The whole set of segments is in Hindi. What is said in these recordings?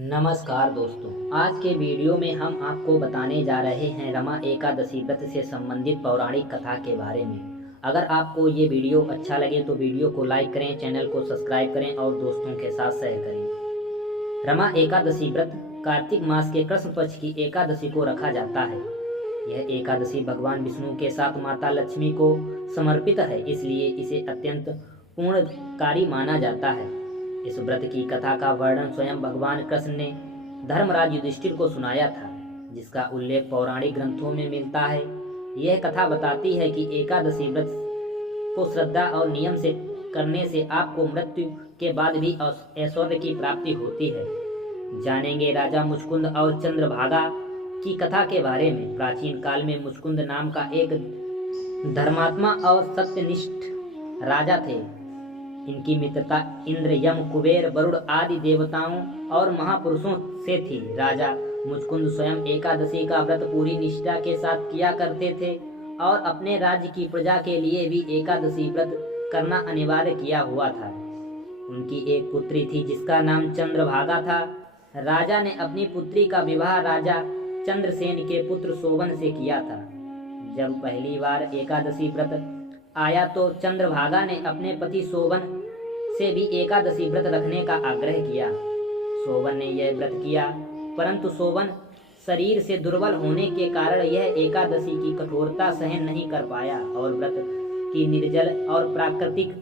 नमस्कार दोस्तों, आज के वीडियो में हम आपको बताने जा रहे हैं रमा एकादशी व्रत से संबंधित पौराणिक कथा के बारे में। अगर आपको ये वीडियो अच्छा लगे तो वीडियो को लाइक करें, चैनल को सब्सक्राइब करें और दोस्तों के साथ शेयर करें। रमा एकादशी व्रत कार्तिक मास के कृष्ण पक्ष की एकादशी को रखा जाता है। यह एकादशी भगवान विष्णु के साथ माता लक्ष्मी को समर्पित है, इसलिए इसे अत्यंत पूर्णकारी माना जाता है। इस व्रत की कथा का वर्णन स्वयं भगवान कृष्ण ने धर्मराज युधिष्ठिर को सुनाया था, जिसका उल्लेख पौराणिक ग्रंथों में मिलता है। यह कथा बताती है कि एकादशी व्रत को श्रद्धा और नियम से करने से आपको मृत्यु के बाद भी ऐश्वर्य की प्राप्ति होती है। जानेंगे राजा मुचकुंद और चंद्रभागा की कथा के बारे में। प्राचीन काल में मुचकुंद नाम का एक धर्मात्मा और सत्यनिष्ठ राजा थे। इनकी मित्रता इंद्र, यम, कुबेर, वरुण आदि देवताओं और महापुरुषों से थी। राजा मुचकुंद स्वयं एकादशी का व्रत पूरी निष्ठा के साथ किया करते थे और अपने राज्य की प्रजा के लिए भी एकादशी व्रत करना अनिवार्य किया हुआ था। उनकी एक पुत्री थी जिसका नाम चंद्रभागा था। राजा ने अपनी पुत्री का विवाह राजा चंद्रसेन के पुत्र शोभन से किया था। जब पहली बार एकादशी व्रत आया तो चंद्रभागा ने अपने पति शोभन से भी एकादशी व्रत रखने का आग्रह किया। शोभन ने यह व्रत किया, परंतु शोभन शरीर से दुर्बल होने के कारण यह एकादशी की कठोरता सहन नहीं कर पाया और व्रत की निर्जल और प्राकृतिक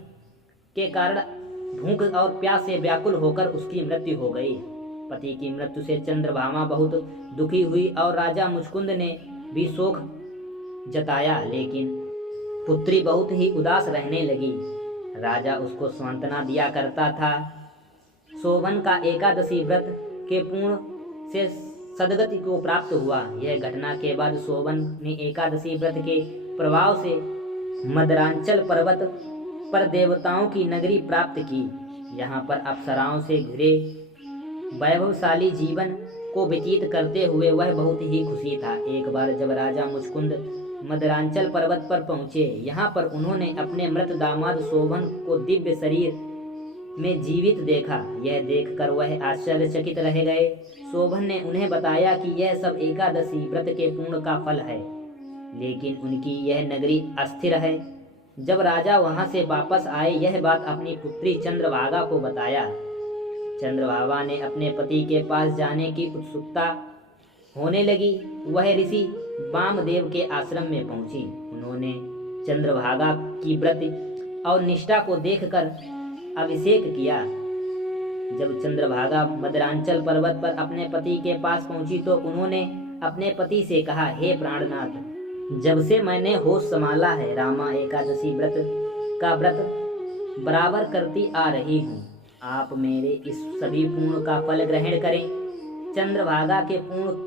के कारण भूख और प्यास से व्याकुल होकर उसकी मृत्यु हो गई। पति की मृत्यु से चंद्रभामा बहुत दुखी हुई और राजा मुचकुंद ने भी शोक जताया, लेकिन पुत्री बहुत ही उदास रहने लगी। राजा उसको सांत्वना दिया करता था। शोभन का एकादशी व्रत के पूर्ण से सदगति को प्राप्त हुआ। यह घटना के बाद शोभन ने एकादशी व्रत के प्रभाव से मदरांचल पर्वत पर देवताओं की नगरी प्राप्त की। यहाँ पर अप्सराओं से घिरे वैभवशाली जीवन को व्यतीत करते हुए वह बहुत ही खुशी था। एक बार जब राजा मुचकुंद मदरांचल पर्वत पर पहुंचे, यहाँ पर उन्होंने अपने मृत दामाद शोभन को दिव्य शरीर में जीवित देखा। यह देखकर वह आश्चर्यचकित रह गए। शोभन ने उन्हें बताया कि यह सब एकादशी व्रत के पूर्ण का फल है, लेकिन उनकी यह नगरी अस्थिर है। जब राजा वहां से वापस आए, यह बात अपनी पुत्री चंद्रभागा को बताया। चंद्रभागा ने अपने पति के पास जाने की उत्सुकता होने लगी। वह ऋषि वामदेव के आश्रम में पहुंची। उन्होंने चंद्रभागा की व्रत और निष्ठा को देखकर अभिषेक किया। जब चंद्रभागा मदरांचल पर्वत पर अपने पति के पास पहुंची तो उन्होंने अपने पति से कहा, हे प्राणनाथ, जब से मैंने होश संभाला है, रामा एकादशी व्रत का व्रत बराबर करती आ रही हूँ। आप मेरे इस सभी पूर्ण का फल ग्रहण करें। चंद्रभागा के पूर्ण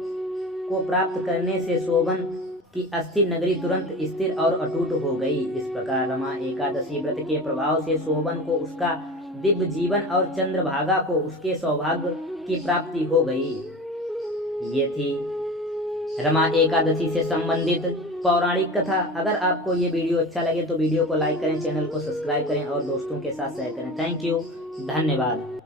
को प्राप्त करने से शोभन की अस्थिर नगरी तुरंत स्थिर और अटूट हो गई। इस प्रकार रमा एकादशी व्रत के प्रभाव से शोभन को उसका दिव्य जीवन और चंद्रभागा को उसके सौभाग्य की प्राप्ति हो गई। ये थी रमा एकादशी से संबंधित पौराणिक कथा। अगर आपको ये वीडियो अच्छा लगे तो वीडियो को लाइक करें, चैनल को सब्सक्राइब करें और दोस्तों के साथ शेयर करें। थैंक यू, धन्यवाद।